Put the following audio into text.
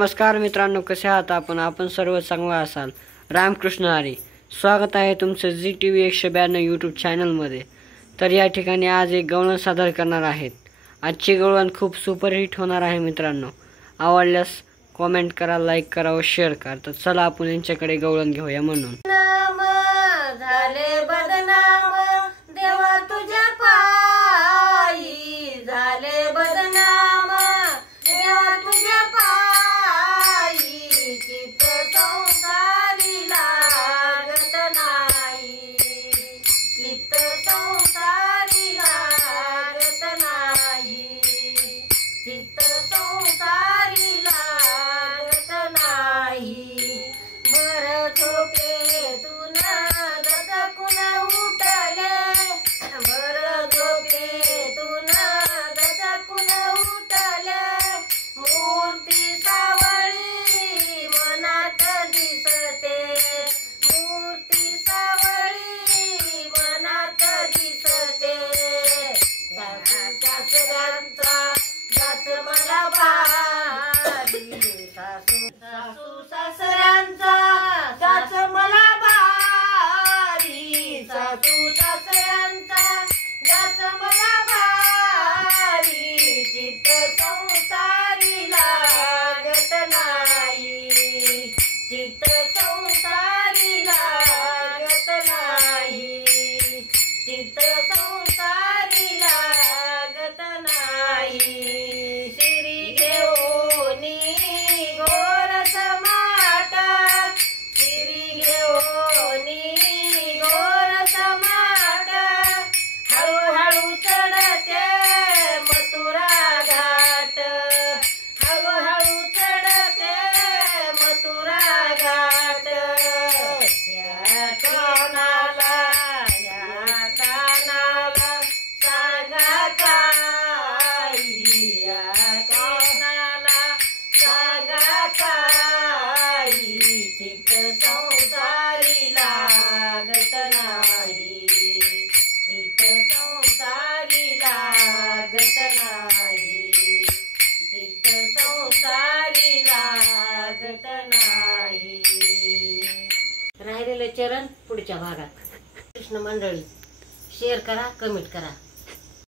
नमस्कार मित्रांनो, कसे आहात आपण सर्व चांगला असाल। रामकृष्ण हरी। स्वागत आहे तुमचं ZTV 192 यूट्यूब चॅनलमध्ये। तर या ठिकाणी आज एक गवळण सादर करणार आहेत। आजची गवळण खूप सुपरहिट होणार आहे मित्रांनो। आवडल्यास कमेंट करा, लाईक करा व शेअर करा। तर चला आपण यांच्याकडे गवळण घेऊया। म्हणून नाम झाले बदनाम देवा तुझ्या पायी, झाले बदनाम देवा तुझ्या पायी, चित्त संसारी लागत नाही, चित्त संसारी लागत नाही, चित्त संसारी लागत नाही। बर झोपेतून गचकून उठले, बर झोपेतून गचकून उठले, मूर्ती सावळी मनात दिसते, मूर्ती सावळी मनात दिसते। सासऱ्यांचा जात मला भारी, सासू सासऱ्यांचा जात मला भारी, सासू सासऱ्यांचा जात मला भारी, चित्त संसारी लागत नाही, चित्त संसारी लागत नाही, चित्त संसारी लागत नाही। शिरी घेऊनी गोरस माट, शिरी घेऊनी गोरस माट, हळूहळू चढते मथुरा घाट, हळूहळू चढते मथुरा घाट। या कानाला सांगा काही, या कानाला सांगा काही, चित्त संसारी लागत नाही, चित्त संसारी लागत नाही, चित्त संसारी लागत नाही। राहिलेले चरण पुढच्या भागात। कृष्ण मंडळी शेअर करा, कमेंट करा।